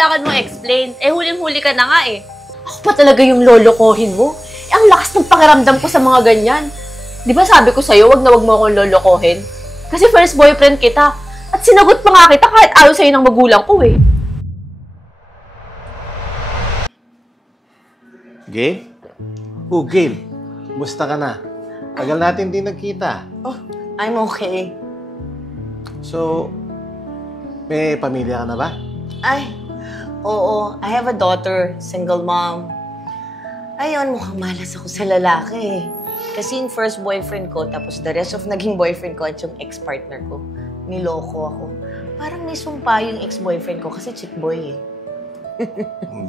kailangan mo explain? Eh, huling-huli ka na nga eh. Ako pa talaga yung lolokohin mo? Eh, ang lakas ng pakiramdam ko sa mga ganyan. Di ba sabi ko sa'yo, wag na wag mo akong lolokohin? Kasi first boyfriend kita. At sinagot pa nga kita kahit ayaw sa'yo ng magulang ko eh. Gail? Oh, Gail. Musta ka na? Tagal natin din nagkita. Oh, I'm okay. So, may pamilya ka na ba? Ay, oo. I have a daughter, single mom. Ayun, mukhang malas ako sa lalaki. Kasi yung first boyfriend ko, tapos the rest of naging boyfriend ko at yung ex-partner ko, niloko ako. Parang may sumpa yung ex-boyfriend ko kasi chick boy eh.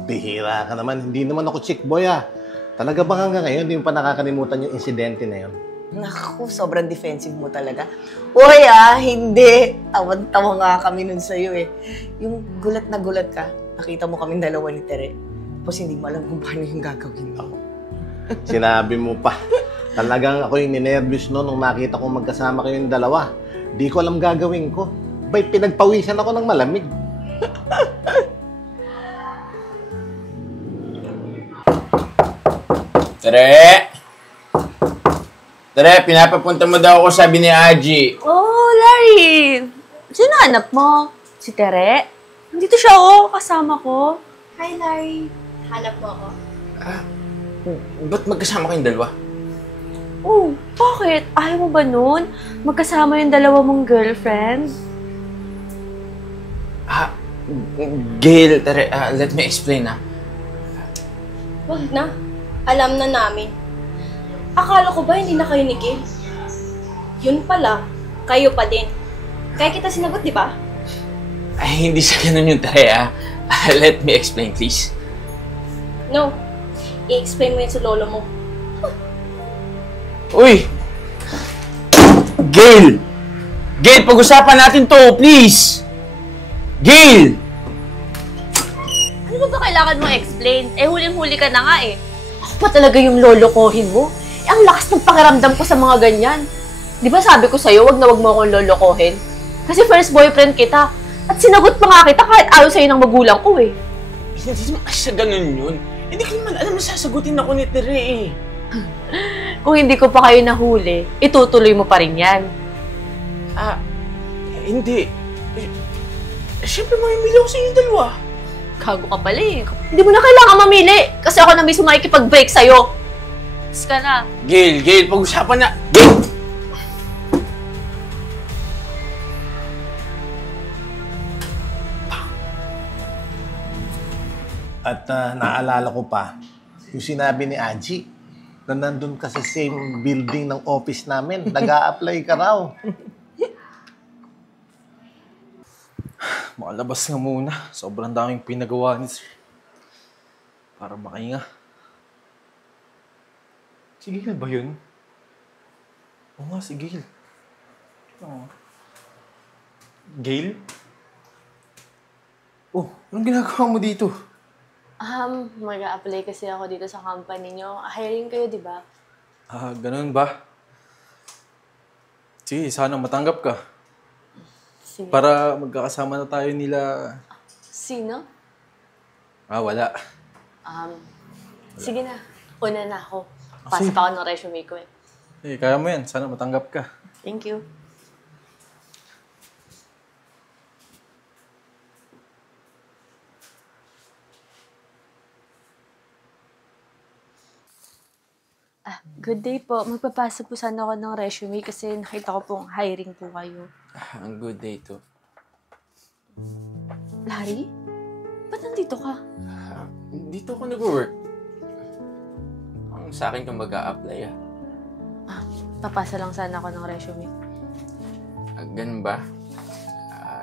Bihira ka naman. Hindi naman ako chick boy ah. Talaga bang hanggang ngayon, hindi mo pa nakakalimutan yung insidente na yun? Naku, sobrang defensive mo talaga. Uy hindi. Tawan-tawa nga kami nun sa'yo eh. Yung gulat na gulat ka, nakita mo kaming dalawa ni Tere. Tapos hindi mo alam kung paano yung gagawin mo. Sinabi mo pa. Talagang ako yung ninervous no nung makita kong magkasama kayong dalawa. Di ko alam gagawin ko. Bay, pinagpawisan ako ng malamig. Tere! Tere, pinapapunta mo daw ako, sabi ni Aji. Oh, Larry! Sino hanap mo? Si Tere? Nandito siya oh, kasama ko. Hi, Larry. Hanap mo ako? Ba't magkasama kayong dalawa? Oh, bakit? Ayaw mo ba nun? Magkasama yung dalawa mong girlfriend? Gail, Tere, let me explain Wag na. Alam na namin. Akala ko ba hindi na kayo ni Gail? Yun pala, kayo pa din. Kaya kita sinagot, di ba? Ay, hindi sa ganun yung Tere, let me explain, please. No. I-explain mo yun sa lolo mo. Uy! Gail! Gail, pag-usapan natin to, please! Gail! Ano ba kailangan mo explain? Eh, huling-huli ka na nga eh. Ako pa talaga yung lolokohin mo? Eh, ang lakas ng pakiramdam ko sa mga ganyan. Di ba sabi ko sa'yo, wag na wag mo akong lolokohin? Kasi first boyfriend kita. At sinagot pa nga kita kahit ayaw sa'yo ng magulang ko eh. Hindi naman sa ganun yun. Hindi ko naman alam na sasagutin ako ni Tere eh. Kung hindi ko pa kayo nahuli, itutuloy mo pa rin yan. Hindi. Siyempre, mamimili ako sa inyo dalawa. Gago ka pala eh. Hindi mo na kailangan mamili. Kasi ako na mismo makikipag-break sa'yo. Tapos ka na. Gail, pag-usapan na. Gail! At naalala ko pa, yung sinabi ni Aji, na nandun ka sa same building ng office namin. Nag-a-apply ka raw. Makalabas nga muna. Sobrang daming pinagawa ni Sir. Para makahinga. Si Gail ba yun? Oo nga, si Gail. Oo. Gail? Oh, anong ginagawa mo dito? Mag-a-apply kasi ako dito sa company nyo. Hiring kayo, di ba? Ganun ba? Sige, sana matanggap ka. Sige. Para magkakasama na tayo nila... Sino? Wala. Sige na. Una na ako. Pasok ako ng resume ko eh. Kaya mo yan. Sana matanggap ka. Thank you. Good day po. Magpapasa po sana ako ng resume kasi nakita ko pong hiring po kayo. Ang good day to. Larry? Ba't nandito ka? Dito ako nag-work. Ang sa akin kung mag-a-apply Papasa lang sana ako ng resume. Ganun ba?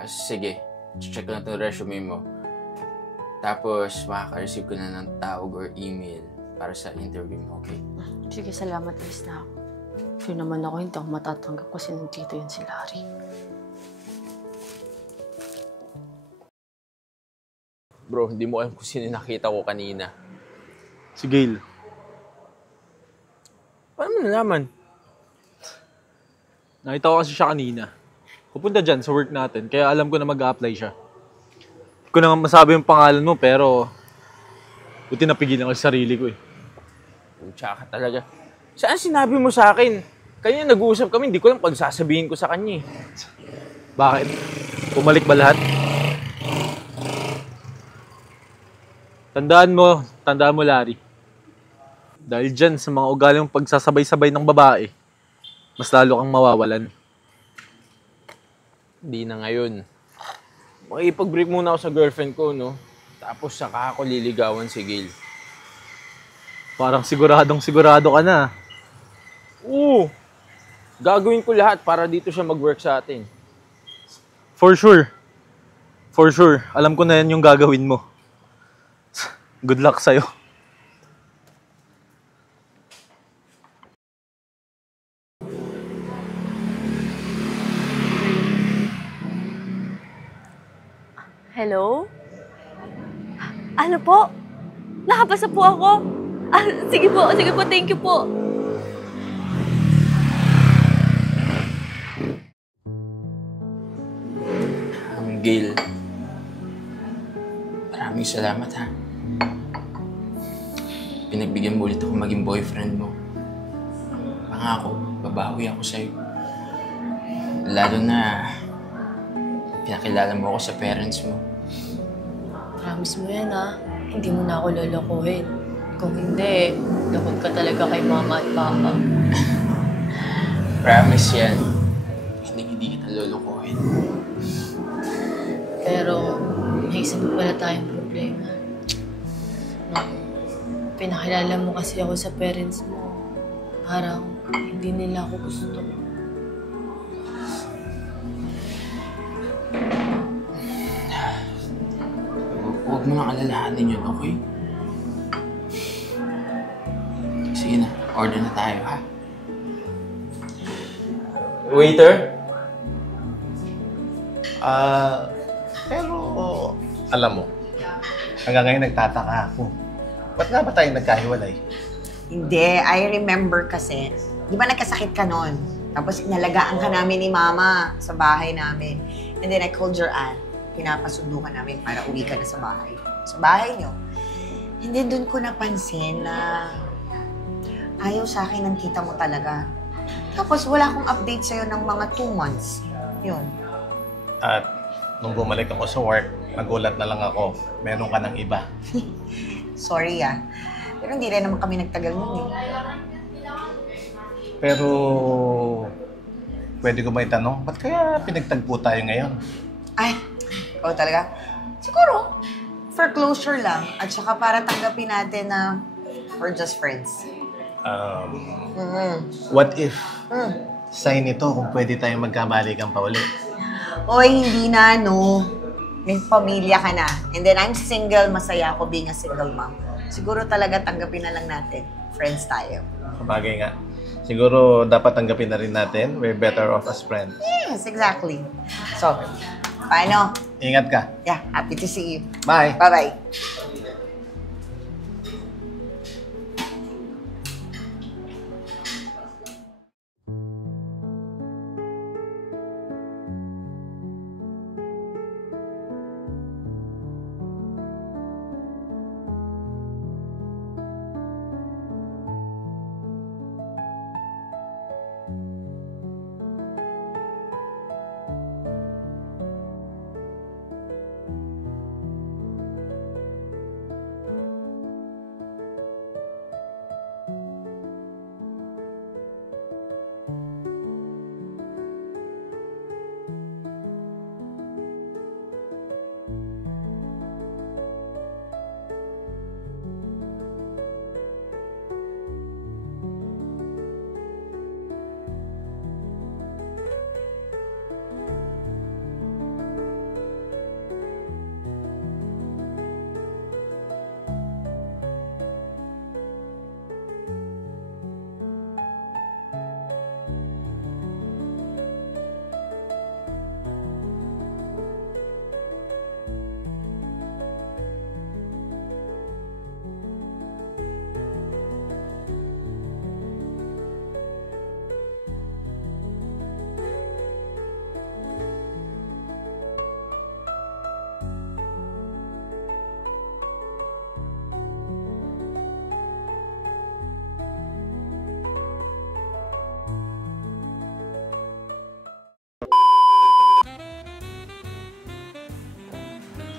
Sige. Check ko na itong resume mo. Tapos, makaka-receive ko na ng tawag or email para sa interview mo, okay? Sige, salamat. Alis na ako. Sure naman ako, hindi ako matatanggap kasi nandito yun si Larry. Bro, hindi mo alam kung sino nakita ko kanina. Si Gail. Paano mo nalaman? Nakita ko kasi siya kanina. Pupunta dyan sa work natin, kaya alam ko na mag-a-apply siya. ko na nga masabi yung pangalan mo, pero buti napigilan ko sa sarili ko eh. Pucha ka talaga. Saan sinabi mo sa akin? Kanina nag-uusap kami, hindi ko lang pagsasabihin ko sa kanya eh. Bakit? Pumalik ba lahat? Tandaan mo, Larry. Dahil dyan sa mga ugaling pagsasabay-sabay ng babae, mas lalo kang mawawalan. Hindi na ngayon. Makipag-break muna ako sa girlfriend ko, no? Tapos saka ako liligawan si Gail. Parang sigurado ka na. Oo! Gagawin ko lahat para dito siya mag-work sa atin. For sure. For sure. Alam ko na yan yung gagawin mo. Good luck sa'yo. Hello? Ano po? Nakapasa po ako. Sige po, thank you po. Gail, maraming salamat ha. Pinagbigyan mo ulit ako maging boyfriend mo. Pangako, babawi ako sa'yo. Lalo na pinakilala mo ako sa parents mo. Promise mo yan ha. Hindi mo na ako lolokohin. Kung hindi, lakot ka talaga kay mama at papa. Promise yan. Hindi kita lolokohin. Pero may isa pa pala tayong problema. Pinakilala mo kasi ako sa parents mo. Parang hindi nila ako gusto. Huwag mo nang alalahanin yun, okay? Sige na, order na tayo, ha? Waiter? Pero, alam mo, hanggang ngayon nagtataka ako. Ba't nga ba tayo nagkahiwalay? Hindi, I remember kasi, di ba nagkasakit ka nun? Tapos inalagaan ka namin ni Mama sa bahay namin. And then I called your aunt. Pinapasundo ka namin para uwi ka na sa bahay. Sa bahay niyo. And then doon ko napansin na ayaw sa akin ng tita mo talaga. Tapos wala akong update sa'yo ng mga 2 months. Yun. At nung bumalik ako sa work, nagulat na lang ako. Meron ka ng iba. Sorry Pero hindi rin naman kami nagtagal nun eh. Pero, pwede ko ba itanong, ba't kaya pinagtagpo tayo ngayon? Ay, talaga? Siguro, for closure lang. At saka para tanggapin natin na we're just friends. What if, sign ito kung pwede tayong magkabalikan pa ulit? Oy, hindi na, no. May pamilya ka na. And then I'm single, masaya ako being a single mom. Siguro talaga tanggapin na lang natin. Friends tayo. Sabagay nga. Siguro dapat tanggapin na rin natin, we're better off as friends. Yes, exactly. So, paano? Ingat ka. Yeah, happy to see you. Bye! Bye-bye.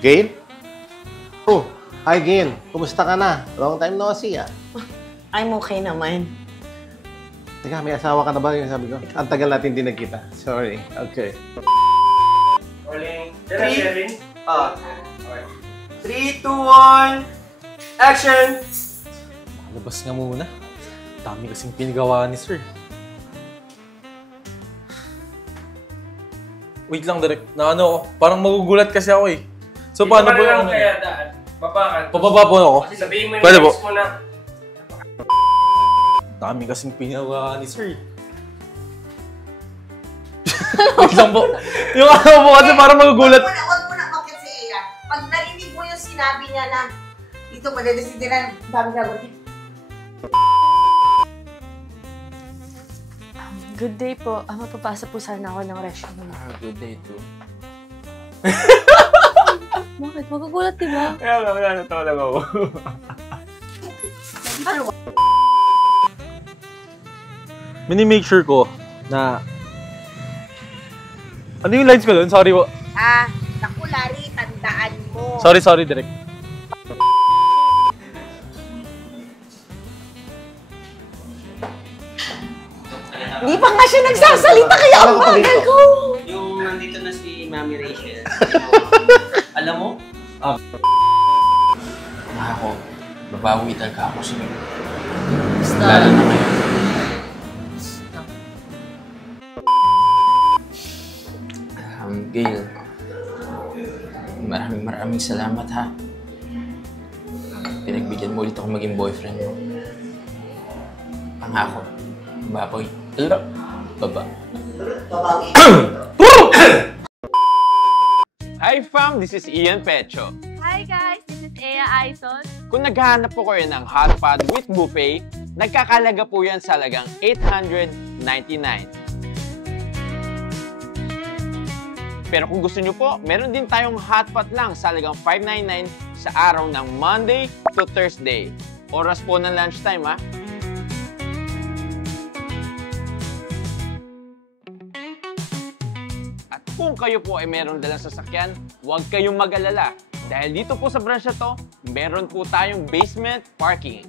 Gail? Oh, hi Gail. Kumusta ka na? Long time no see, ah. I'm okay naman. Teka, may asawa ka na ba? Yung sabi ko. Ang tagal natin din nagkita. Sorry. Okay. Rolling. Sharing. 3, 2, 1. Action! Labas nga muna. Dami kasing pinagawa ni sir. Wait lang, Direk. Na ano ako, parang magugulat kasi ako eh. So, Dito paano ka po na lang yung... kaya daan. Babakan. Pababa po ako. Kasi sabihin mo yung Pwede po. next mo na. Dami kasing pinagawa ni sir. Wait lang po. Yung ano po kasi parang magugulat. Huwag mo na makit si Eya. Pag narinig mo yung sinabi niya na dito madedesidiran, dami gagawin. Good day po. Mapapasa po sana ako ng resume. Good day too. Bakit? Magugulat, di ba? Kaya natawa lang ako. Mini-make sure ko na... Ano yung lines ko doon? Sorry po. Naku, Larry, tandaan mo. Sorry, Direk. Hindi pa nga siya nagsasalita, kaya ang bagal ko. Yung nandito na si Mami Rachel. Alam mo? Ako, babawi talaga ako sa'yo. Lalo na ngayon. Gail, maraming salamat ha. Pinagbigyan mo ulit ako maging boyfriend mo. Pangako, baboy. Baba. Hi fam, this is Ian Pecho. Hi guys, this is Ea Aizon. Kung naghahanap po kayo ng hot pot with buffet, nagkakalaga po yan sa halagang $899. Pero kung gusto nyo po, meron din tayong hot pot lang sa halagang $599 sa araw ng Monday to Thursday. Oras po ng lunchtime ha. At kung kayo po ay meron dalang sasakyan, huwag kayong mag-alala. Dahil dito po sa branch na to, meron po tayong basement parking.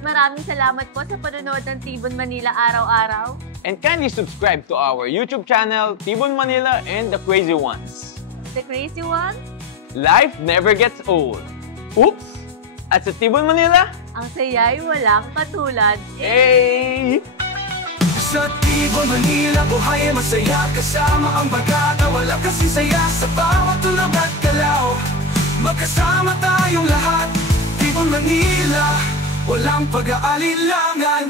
Maraming salamat po sa panonood ng Tibon Manila araw-araw. And kindly subscribe to our YouTube channel, Tibon Manila and The Crazy Ones. The Crazy Ones? Life never gets old. Oops! At sa Tibon Manila, Ang saya'y walang katulad. hey! Sa Tibon Manila, buhay ay masaya. Kasama ang bagata, wala kasi saya. Sa bawat tulog at galaw, magkasama tayong lahat. Tibon Manila, walang pag-aalilangan.